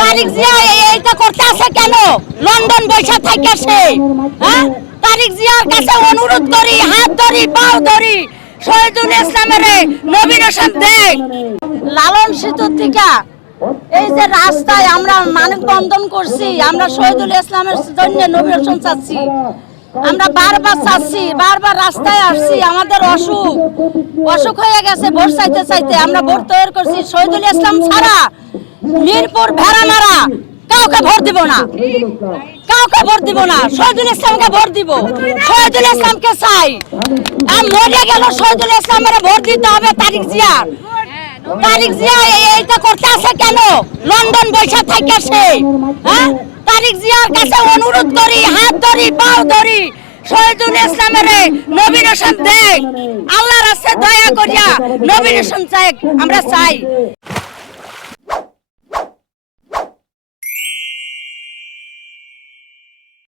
তারিক জিয়া এই- এইটা করতে আসে কেন? লন্ডন বৈশা থেকে সে। হ্যাঁ? তারিক জিয়ার কাছে অনুরোধ করি, হাত ধরি, পাও ধরি, শহীদুল ইসলামের নবীনশন দেখ লালন সেতু থেকে এই যে রাস্তায় আমরা মানববন্ধন করছি, আমরা শহীদুল ইসলামের জন্য নবীনশন চাচ্ছি। আমরা বারবার চাচ্ছি, বারবার রাস্তায় আসছি, আমাদের অসুখ। অসুখ হয়ে গেছে ভোট চাইতে চাইতে আমরা ভোট তৈরি করছি। শহীদুল ইসলাম ছাড়া মিরপুর ভেড়ামারা কাউকে ভোট দিব না। কাউকে ভোট দিব না। শহীদুল ইসলামকে ভোট দিব। শহীদুল ইসলামকে চাই। আর মরে গেল শহীদুল ইসলামের ভোট দিতে হবে তারিক জিয়ার তারিক জিয়া এই- এইটা করতে আসে কেন? লন্ডন বৈশা থেকে সে। হ্যাঁ? তারিক জিয়ার কাছে অনুরোধ করি, হাত ধরি, পাও ধরি। শহীদুল ইসলামের নবীনশন দেখ। আল্লাহর আছে দয়া করিয়া নবীনশন চাই আমরা চাই।